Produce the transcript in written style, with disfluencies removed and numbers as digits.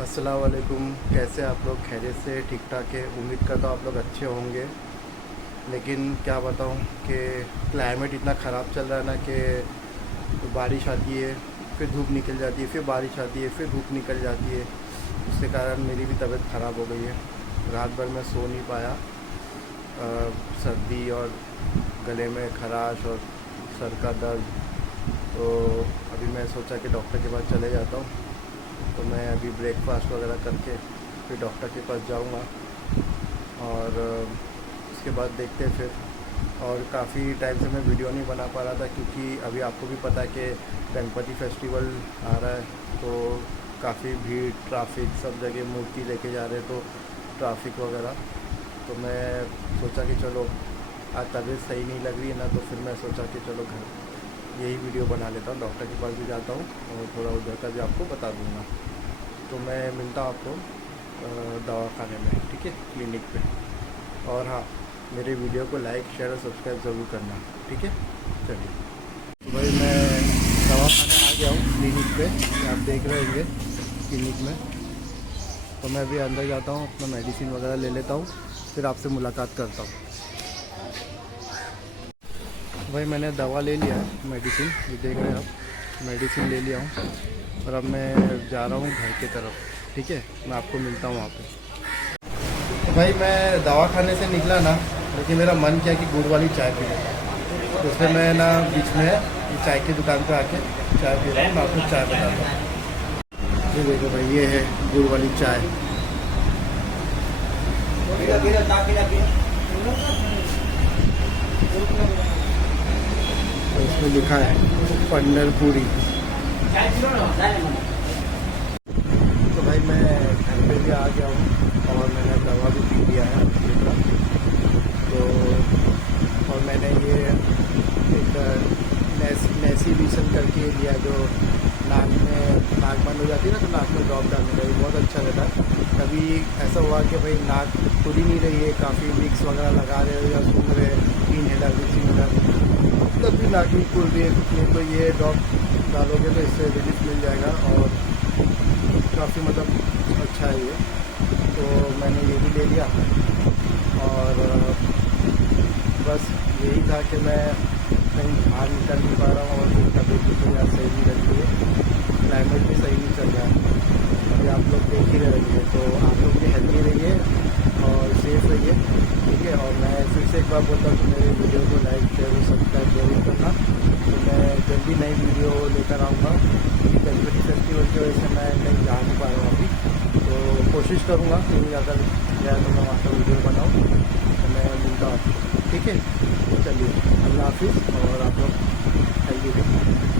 अस्सलाम वालेकुम। कैसे आप लोग? खैरियत से ठीक ठाक है? उम्मीद करता हूँ आप लोग अच्छे होंगे। लेकिन क्या बताऊँ कि क्लाइमेट इतना ख़राब चल रहा है ना कि बारिश आती है, फिर धूप निकल जाती है, फिर बारिश आती है, फिर धूप निकल जाती है। उसके कारण मेरी भी तबीयत ख़राब हो गई है। रात भर मैं सो नहीं पाया। सर्दी और गले में खराश और सर का दर्द। तो अभी मैं सोचा कि डॉक्टर के पास चले जाता हूँ। तो मैं अभी ब्रेकफास्ट वगैरह करके फिर डॉक्टर के पास जाऊंगा और उसके बाद देखते हैं फिर। और काफ़ी टाइम से मैं वीडियो नहीं बना पा रहा था क्योंकि अभी आपको भी पता है कि गणपति फेस्टिवल आ रहा है, तो काफ़ी भीड़, ट्रैफिक, सब जगह मूर्ति लेके जा रहे हैं, तो ट्रैफिक वगैरह। तो मैं सोचा कि चलो आज तबीयत सही नहीं लग रही है ना, तो फिर मैं सोचा कि चलो घर यही वीडियो बना लेता हूँ। डॉक्टर के पास भी जाता हूँ और थोड़ा उधर का भी आपको बता दूँगा। तो मैं मिलता हूँ आपको दवाखाने में, ठीक है, क्लिनिक पे। और हाँ, मेरे वीडियो को लाइक, शेयर और सब्सक्राइब ज़रूर करना, ठीक है। चलिए, तो भाई मैं दवाखाने आ गया हूँ, क्लिनिक पे। आप देख रहे होंगे क्लिनिक में। तो मैं अभी अंदर जाता हूँ, अपना मेडिसिन वगैरह ले लेता हूँ, फिर आपसे मुलाकात करता हूँ। भाई मैंने दवा ले लिया है, मेडिसिन, ये देख रहे हैं आप, मेडिसिन ले लिया हूँ। और अब मैं जा रहा हूँ घर की तरफ, ठीक है। मैं आपको मिलता हूँ वहाँ पे। तो भाई मैं दवाखाने से निकला ना, लेकिन मेरा मन किया कि गुड़ वाली चाय पी लेता। तो इसलिए मैं ना बीच में ये चाय की दुकान पर आके चाय पी रहा हूँ। मैं आपको चाय बताता हूँ। ये देखो भाई, ये है गुड़ वाली चाय। तो इसमें लिखा है पंढरपुरी। तो भाई मैं घर पे भी आ गया हूँ और मैंने दवा भी पी लिया है। तो और मैंने ये एक नेसी लीसन करके लिया, जो नाक बंद हो जाती है ना, तो नाक में ड्रॉप डालने का, ये बहुत अच्छा रहता है। कभी ऐसा हुआ कि भाई नाक खुल ही नहीं रही है, काफ़ी विक्स वगैरह लगा रहे हो या सूंघ रहे, इनहेलर, विक्स इनहेलर, तब भी नाक नहीं खुल रही है, नहीं तो ये ड्रॉप डालोगे तो इससे रिलीफ मिल जाएगा और काफ़ी मतलब अच्छा है ये। तो मैंने ये भी ले लिया और बस यही था कि मैं कहीं बाहर निकल नहीं पा रहा हूँ और फिर तबीयत भी थोड़ी सही नहीं लग रही है। क्लाइमेट भी सही नहीं चल रहा है, अभी आप लोग देख ही रहिए। तो आप लोग भी हेल्दी रहिए और सेफ रहिए, ठीक है। और मैं फिर से एक बार बोलता हूँ कि मेरे वीडियो को लाइक, शेयर और सब्सक्राइब जरूर करना। तो मैं जल्दी नई वीडियो लेकर आऊँगा। गणपति फेस्टिवल की वजह से मैं कहीं जा नहीं पा रहा हूँ अभी, तो कोशिश करूँगा कहीं अगर गया तो मैं वहाँ का वीडियो बनाऊँ। तो मैं मिलता हूँ, ठीक है। चलिए, अल्लाह हाफिज़ और आप लोग हेल्दी रहिए।